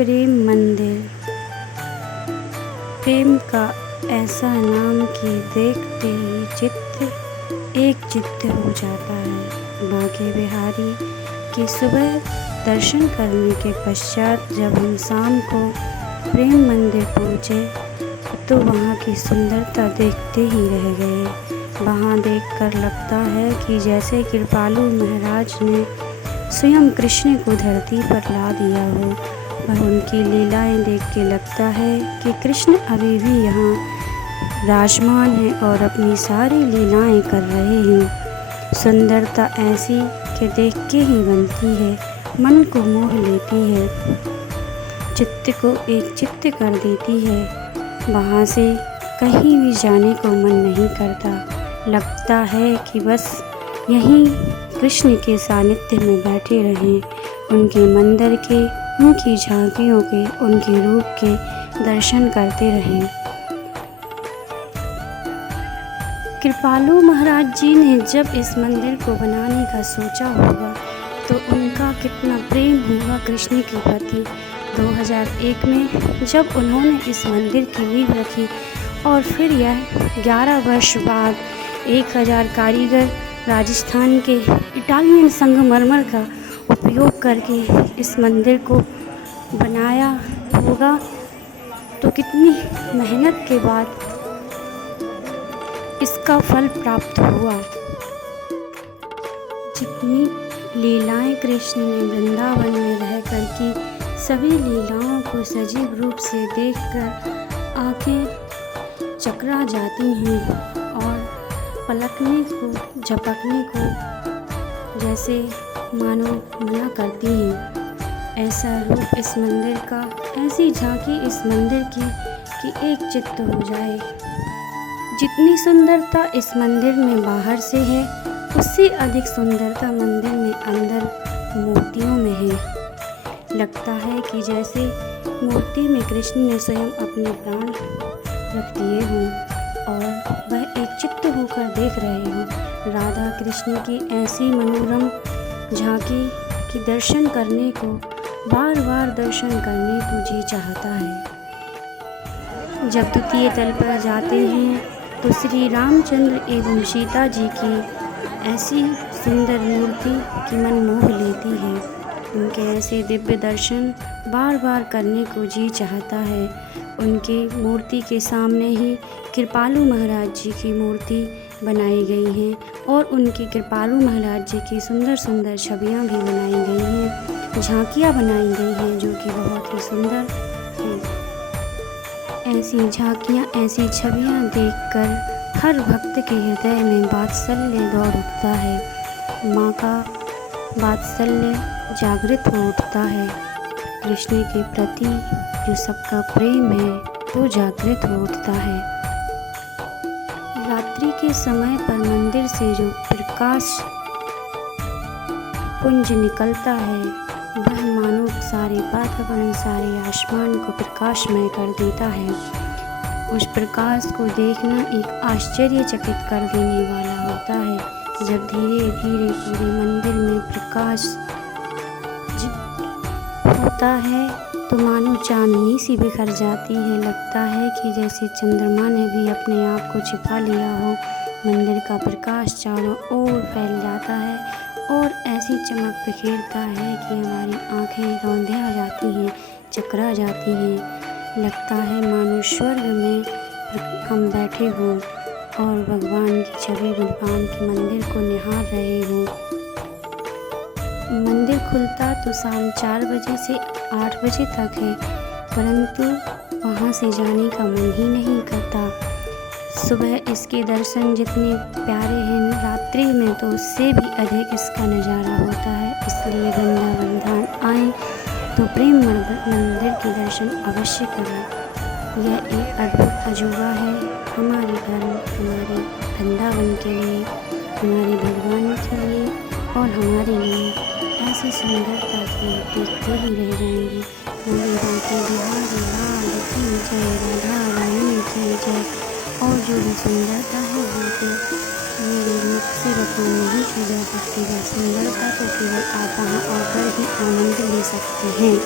प्रेम मंदिर। प्रेम का ऐसा नाम कि देखते ही चित्त एक चित्त हो जाता है। बांके बिहारी की सुबह दर्शन करने के पश्चात जब हम शाम को प्रेम मंदिर पहुँचे तो वहाँ की सुंदरता देखते ही रह गए। वहाँ देखकर लगता है कि जैसे कृपालु महाराज ने स्वयं कृष्ण को धरती पर ला दिया हो। वह उनकी लीलाएं देख के लगता है कि कृष्ण अभी भी यहाँ विराजमान है और अपनी सारी लीलाएं कर रहे हैं। सुंदरता ऐसी कि देख के ही बनती है, मन को मोह लेती है, चित्त को एक चित्त कर देती है। वहाँ से कहीं भी जाने को मन नहीं करता। लगता है कि बस यहीं कृष्ण के सानिध्य में बैठे रहें, उनके मंदिर के, उनकी झांकियों के, उनके रूप के दर्शन करते रहें। कृपालु महाराज जी ने जब इस मंदिर को बनाने का सोचा होगा तो उनका कितना प्रेम होगा कृष्ण के प्रति। 2001 में जब उन्होंने इस मंदिर की नींव रखी और फिर यह 11 वर्ष बाद 1000 कारीगर राजस्थान के इटालियन संगमरमर का उपयोग करके इस मंदिर को बनाया होगा, तो कितनी मेहनत के बाद इसका फल प्राप्त हुआ। जितनी लीलाएं कृष्ण ने वृंदावन में रह कर की, सभी लीलाओं को सजीव रूप से देखकर आंखें चकरा जाती हैं और पलकने को, झपकने को जैसे मानो मना करती हैं। ऐसा रूप इस मंदिर का, ऐसी झांकी इस मंदिर की कि एक चित्त हो जाए। जितनी सुंदरता इस मंदिर में बाहर से है, उससे अधिक सुंदरता मंदिर में अंदर मूर्तियों में है। लगता है कि जैसे मूर्ति में कृष्ण ने स्वयं अपने प्राण रख दिए हों और वह एक चित्त होकर देख रहे हों। राधा कृष्ण की ऐसी मनोरम झांकी की दर्शन करने को, बार बार दर्शन करने को जी चाहता है। जब द्वितीय तल पर जाते हैं तो श्री रामचंद्र एवं सीता जी की ऐसी सुंदर मूर्ति की मन मोह लेती है। उनके ऐसे दिव्य दर्शन बार बार करने को जी चाहता है। उनकी मूर्ति के सामने ही कृपालु महाराज जी की मूर्ति बनाई गई हैं और उनकी कृपालु महाराज जी की सुंदर सुंदर छवियाँ भी बनाई गई हैं, झांकियाँ बनाई गई हैं जो कि बहुत ही सुंदर हैं। ऐसी झांकियाँ, ऐसी छवियाँ देखकर हर भक्त के हृदय में वात्सल्य दौड़ उठता है। माँ का वात्सल्य जागृत हो उठता है। कृष्ण के प्रति जो सबका प्रेम है वो जागृत हो उठता है। रात्रि के समय पर मंदिर से जो प्रकाश पुंज निकलता है वह मानो सारे वातावरण, सारे आसमान को प्रकाशमय कर देता है। उस प्रकाश को देखना एक आश्चर्यचकित कर देने वाला होता है। जब धीरे धीरे पूरे मंदिर में प्रकाश होता है तो मानो चांदनी सी बिखर जाती है। लगता है कि जैसे चंद्रमा ने भी अपने आप को छिपा लिया हो। मंदिर का प्रकाश चारों ओर फैल जाता है और ऐसी चमक बिखेरता है कि हमारी आंखें रौंधिया जाती हैं, चकरा जाती हैं। लगता है मानो स्वर्ग में हम बैठे हों और भगवान की छवि, भगवान के मंदिर को निहार रहे हों। मंदिर खुलता तो शाम 4 बजे से 8 बजे तक है, परंतु वहाँ से जाने का मन ही नहीं करता। सुबह इसके दर्शन जितने प्यारे हैं, रात्रि में तो उससे भी अधिक इसका नज़ारा होता है। इसलिए वृंदावन धाम आएँ तो प्रेम मंदिर के दर्शन अवश्य करें। यह एक अद्भुत अजूबा है हमारे धर्म, हमारे वृंदावन के लिए, हमारे भगवान के लिए और हमारे लिए। ऐसी सुंदरता से देखते ही रह जाएंगे। पूरे बांके बिहारी लाल की जय, राधा रानी की जय। और जो भी सुंदरता है वो तो मेरे मुख से बखान नहीं की जा सकती है। सुंदरता तो केवल आप वहाँ आकर ही आनंद ले सकते हैं।